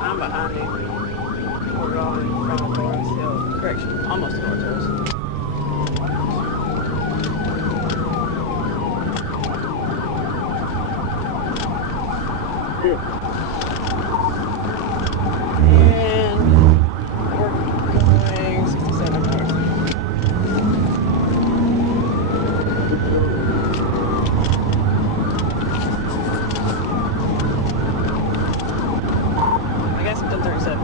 I'm behind you. We're going from Lawrence Hill. Correction, almost North Hills. And we're going 67 north. I guess I'm done 37.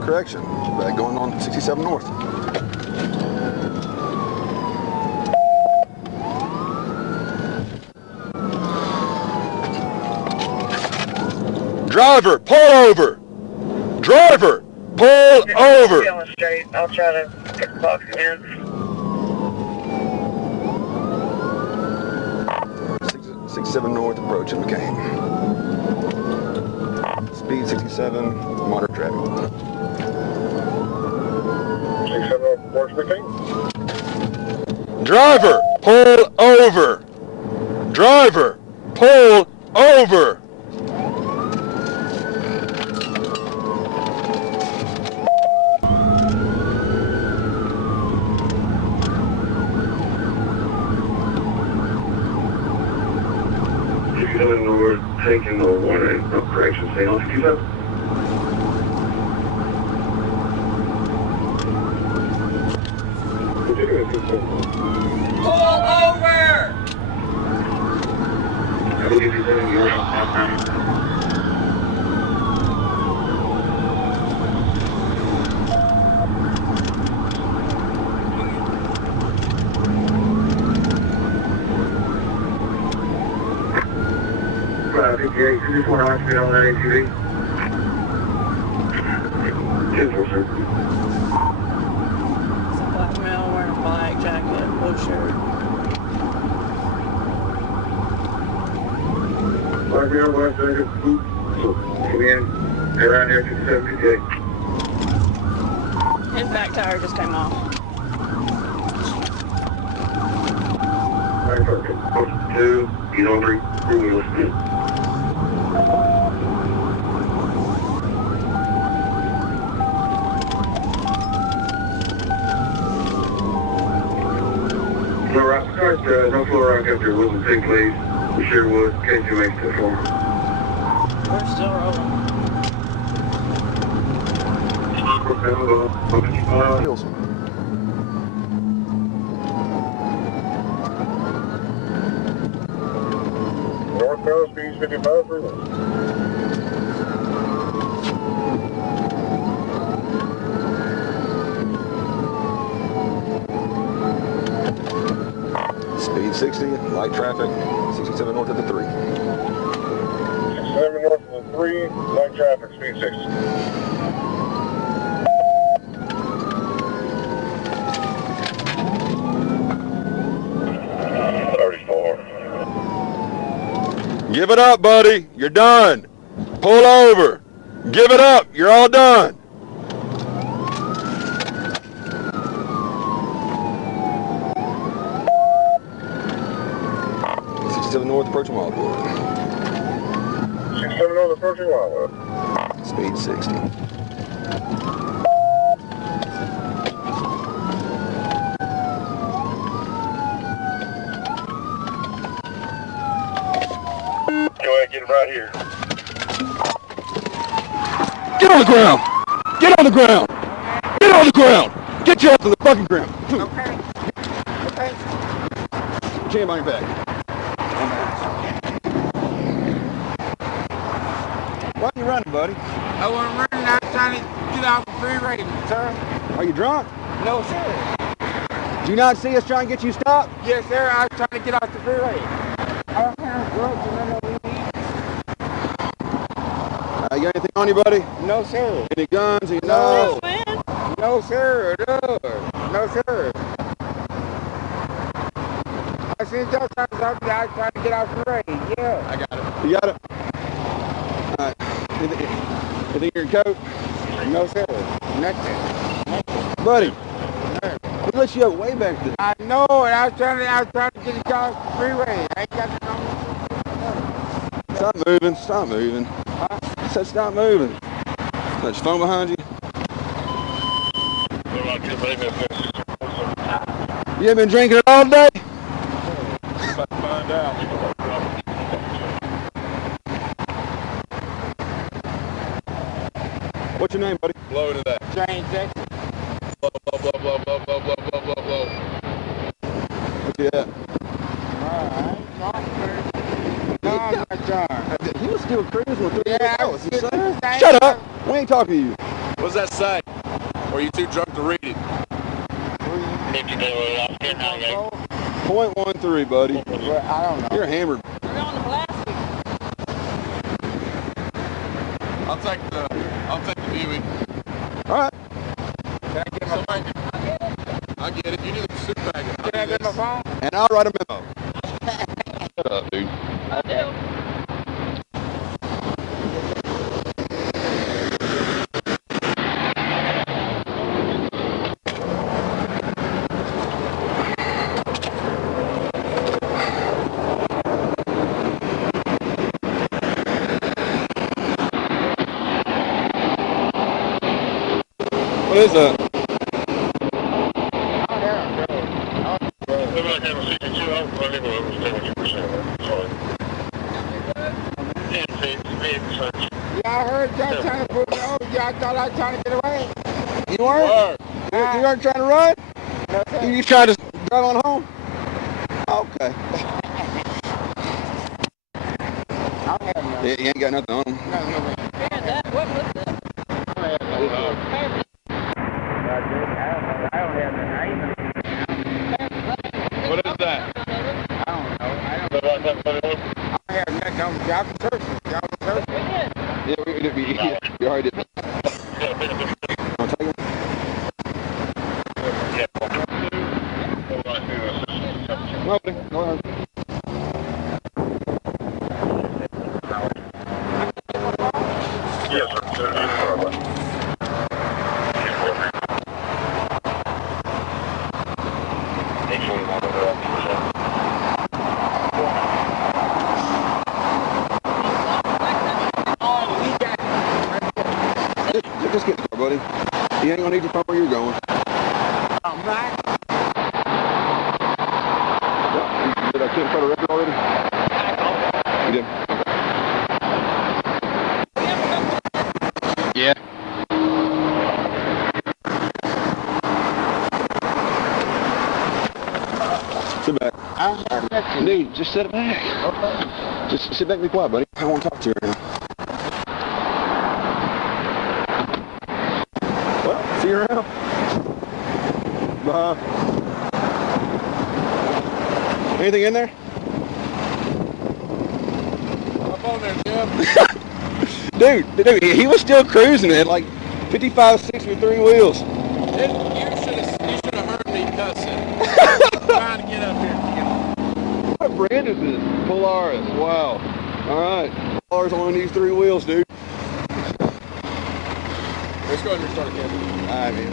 Correction, back going on 67 north. Driver, pull over! Driver, pull over! Going straight. I'll try to get the box in. 67 north, approaching McCain. Speed 67, moderate traffic. 67 north, approach McCain. Driver, pull over! Driver, pull over! North, taking the warning. No correction, stay on 67. Pull over! I believe he's in your house. You just want to get on that ATV? 10-4, sir. It's a black male wearing a black jacket, blue shirt. Black male, black jacket, boot. Come in, around there, 270K. His back tire just came off. Alright, perfect. Post 2, he's on 3, wheels. No floor rock up there, Wilson Pig, please. We sure would. Casey makes it for me. We're still rolling. Hills. Northbound speeds 55 freeway. Speed 60, light traffic, 67 north of the 3. 67 north of the 3, light traffic, speed 60. Give it up, buddy. You're done. Pull over. Give it up. You're all done. North approaching Wildwood. 67 north approaching Wildwood. Speed 60. Go ahead, get him right here. Get on the ground! Get on the ground! Get on the ground! Get your ass on the fucking ground! Okay. Okay. Put your hand on your back. Why are you running, buddy? I wasn't running. I was trying to get off the freeway, sir. Are you drunk? No, sir. Do you not see us trying to get you stopped? Yes, sir. I was trying to get off the freeway. I don't have drugs and none of weed. You got anything on you, buddy? No, sir. Any guns? Any No. Man. No, sir. No. No, sir. I seen those times I was trying to get off the freeway. Yeah. I got it. You got it? All right. You think you're in coke? No, sir. Nothing. Buddy, we let you up way back there. I know, and I was trying to get it off the freeway. I ain't got no. Stop moving. Stop moving. Huh? I said stop moving. Got your phone behind you? You ain't been drinking all day? Find out. What's your name, buddy? Blow to that. Jane Jackson. Blow, blow, blow, blow, blow, blow, blow, blow, blow, blow. What's he at? I ain't talking, man. No, I'm not John. He was still cruising with 3 Yeah, hours. I was still- Shut up. We ain't talking to you. What does that say? Or are you too drunk to read it? 0.13, buddy. Well, I don't know. You're hammered. We're on the plastic. I'll take the viewing. All right. Can I get my phone? I get it. You do the soup bag. Can I get my phone? And I'll write a memo. Shut up, dude. I do. What is that? Yeah, I heard y'all trying to put me over. Y'all thought I was trying to get away. You weren't? You weren't trying to run? No, sir. You just trying to drive on home? Okay. I don't have no. He ain't got nothing on him. No. Man, that, what was that? I don't have nothing. I ain't What is that? I don't know. I don't have nothing on me. Y'all can search me. Y'all can search me. Yeah, we already did. Want to take him? Come on, buddy. Go ahead. Yes, sir. Just get the car, buddy. You ain't gonna need your phone where you're going. I'm not. Did I keep for the record already? You did? Yeah. Sit back. I don't have nothing. Dude, just sit back. Okay. Just sit back and be quiet, buddy. I won't talk to you right now. Well, see you around. Bye. Anything in there? Up on there, Jim. Dude, he was still cruising at like 55, 60 with 3 wheels. You should have heard me cussing. Trying to get up here. What brand is this? Polaris. Wow. All right. Polaris only needs 3 wheels, dude. Let's go ahead and restart the camera. All right, man.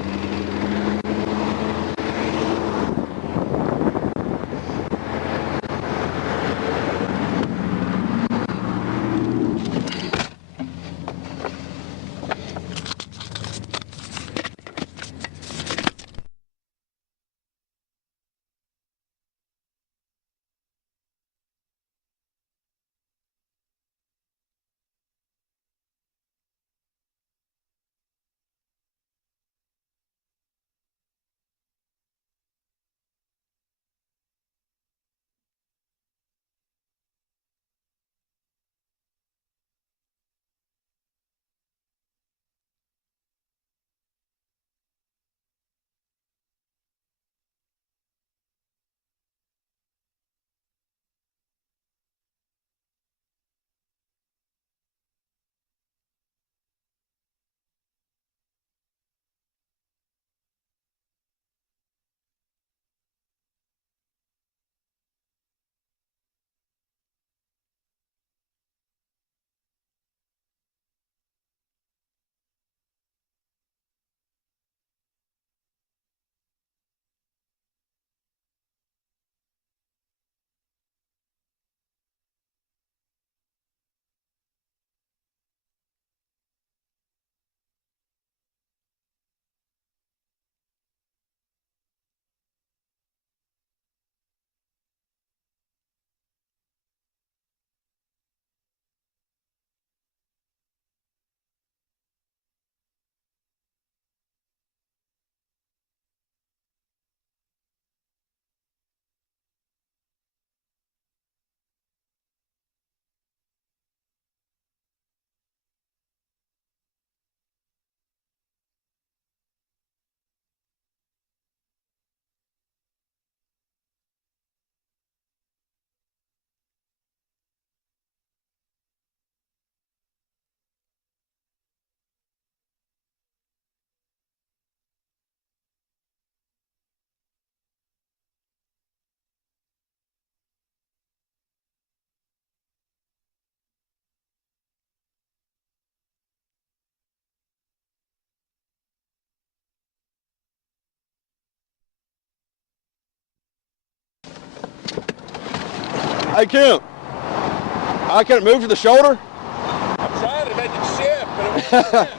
Hey, Kim. I can't move to the shoulder? I'm trying to make it shift, but it won't shift.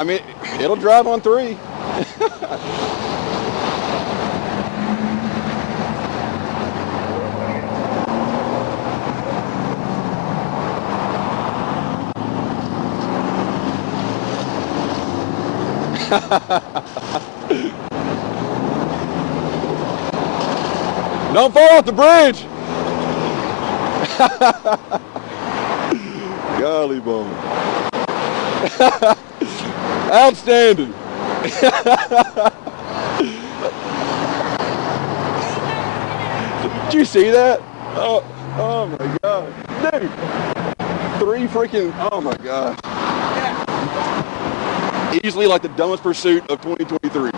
I mean, it'll drive on 3. Don't fall off the bridge. Golly bum. Outstanding. Did you see that? Oh my God. Dude. 3 freaking, oh my gosh. Easily like the dumbest pursuit of 2023.